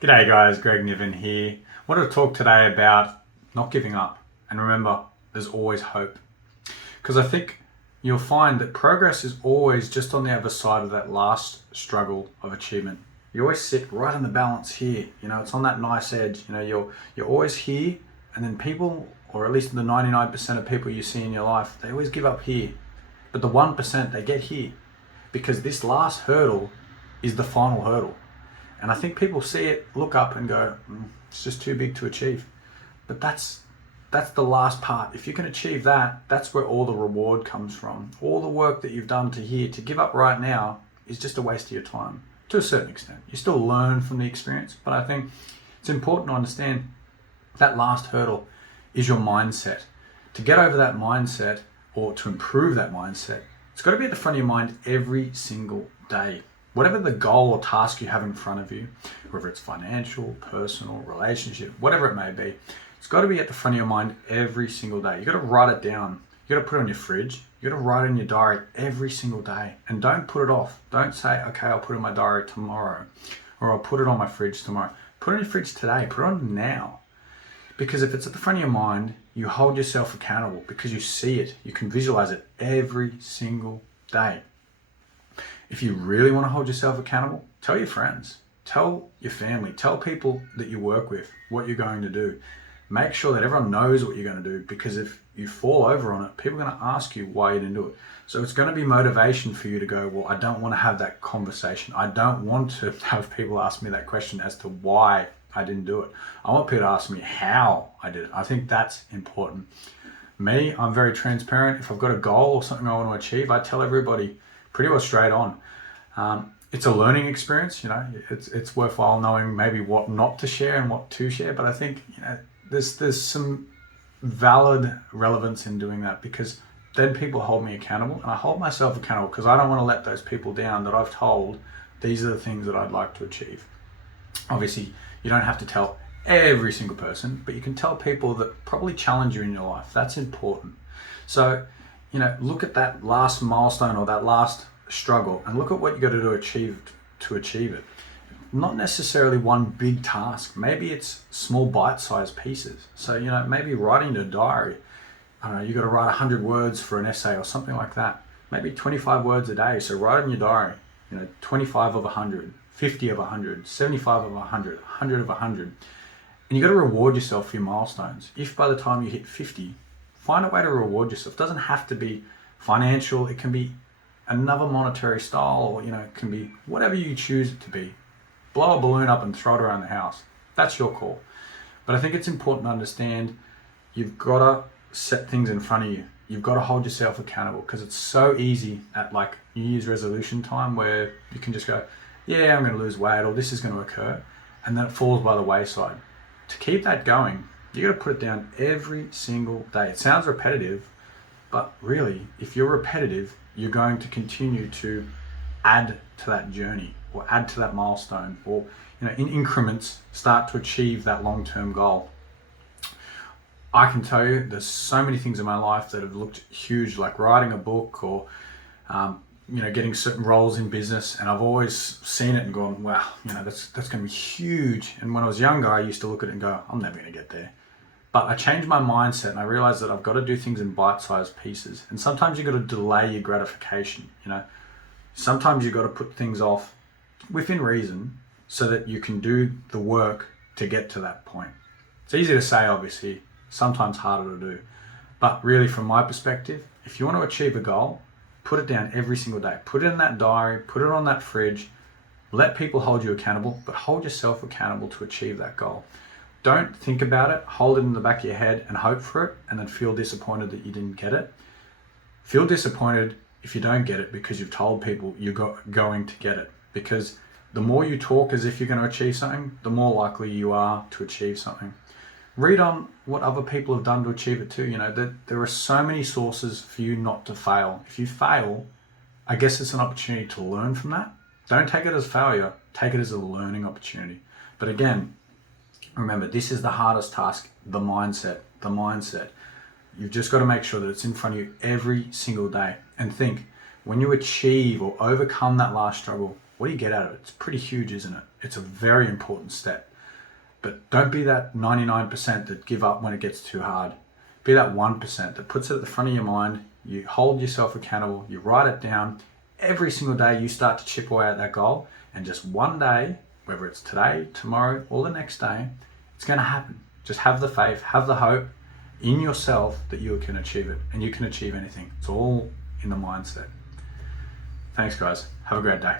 G'day guys, Greg Niven here. I wanted to talk today about not giving up. And remember, there's always hope. Because I think you'll find that progress is always just on the other side of that last struggle of achievement. You always sit right on the balance here. It's on that nice edge. You're always here, and then people, or at least the 99% of people you see in your life, they always give up here. But the 1%, they get here. Because this last hurdle is the final hurdle. And I think people see it, look up and go, it's just too big to achieve. But that's the last part. If you can achieve that, that's where all the reward comes from. All the work that you've done to here, to give up right now, is just a waste of your time, to a certain extent. You still learn from the experience, but I think it's important to understand that last hurdle is your mindset. To get over that mindset, or to improve that mindset, it's got to be at the front of your mind every single day. Whatever the goal or task you have in front of you, whether it's financial, personal, relationship, whatever it may be, it's got to be at the front of your mind every single day. You got to write it down. You got to put it on your fridge. You got to write it in your diary every single day. And don't put it off. Don't say, okay, I'll put it in my diary tomorrow, or I'll put it on my fridge tomorrow. Put it in your fridge today. Put it on now. Because if it's at the front of your mind, you hold yourself accountable because you see it. You can visualize it every single day. If you really want to hold yourself accountable, tell your friends, tell your family, tell people that you work with what you're going to do. Make sure that everyone knows what you're going to do, because if you fall over on it, people are going to ask you why you didn't do it. So it's going to be motivation for you to go, well, I don't want to have that conversation. I don't want to have people ask me that question as to why I didn't do it. I want people to ask me how I did it. I think that's important. Me, I'm very transparent. If I've got a goal or something I want to achieve, I tell everybody pretty well straight on. It's a learning experience, it's worthwhile knowing maybe what not to share and what to share. But I think, there's some valid relevance in doing that, because then people hold me accountable, and I hold myself accountable because I don't want to let those people down that I've told these are the things that I'd like to achieve. Obviously, you don't have to tell every single person, but you can tell people that probably challenge you in your life. That's important. So, look at that last milestone or that last struggle and look at what you got to do to achieve it. Not necessarily one big task. Maybe it's small bite-sized pieces. So, maybe writing a diary. I don't know, you got to write 100 words for an essay or something like that. Maybe 25 words a day. So write in your diary, 25 of 100, 50 of 100, 75 of 100, 100 of 100. And you got to reward yourself for your milestones. If by the time you hit 50, find a way to reward yourself. It doesn't have to be financial. It can be another monetary style, or it can be whatever you choose it to be. Blow a balloon up and throw it around the house. That's your call. But I think it's important to understand you've got to set things in front of you. You've got to hold yourself accountable, because it's so easy at like New Year's resolution time where you can just go, yeah, I'm going to lose weight, or this is going to occur, and then it falls by the wayside. To keep that going, you got to put it down every single day. It sounds repetitive, but really, if you're repetitive, you're going to continue to add to that journey, or add to that milestone, or in increments start to achieve that long-term goal. I can tell you there's so many things in my life that have looked huge, like writing a book, or getting certain roles in business, and I've always seen it and gone, wow, that's going to be huge. And when I was younger, I used to look at it and go, I'm never going to get there. But I changed my mindset and I realized that I've got to do things in bite-sized pieces. And sometimes you've got to delay your gratification. Sometimes you've got to put things off within reason so that you can do the work to get to that point. It's easy to say, obviously, sometimes harder to do. But really, from my perspective, if you want to achieve a goal, put it down every single day. Put it in that diary, put it on that fridge. Let people hold you accountable, but hold yourself accountable to achieve that goal. Don't think about it, hold it in the back of your head and hope for it, and then feel disappointed that you didn't get it. Feel disappointed if you don't get it because you've told people you're going to get it. Because the more you talk as if you're going to achieve something, the more likely you are to achieve something. Read on what other people have done to achieve it too. There are so many sources for you not to fail. If you fail, I guess it's an opportunity to learn from that. Don't take it as failure, take it as a learning opportunity. But again, remember, this is the hardest task, the mindset. You've just got to make sure that it's in front of you every single day. And think, when you achieve or overcome that last struggle, what do you get out of it? It's pretty huge, isn't it? It's a very important step. But don't be that 99% that give up when it gets too hard. Be that 1% that puts it at the front of your mind. You hold yourself accountable. You write it down. Every single day you start to chip away at that goal. And just one day, whether it's today, tomorrow, or the next day, it's going to happen. Just have the faith, have the hope in yourself that you can achieve it. And you can achieve anything. It's all in the mindset. Thanks, guys. Have a great day.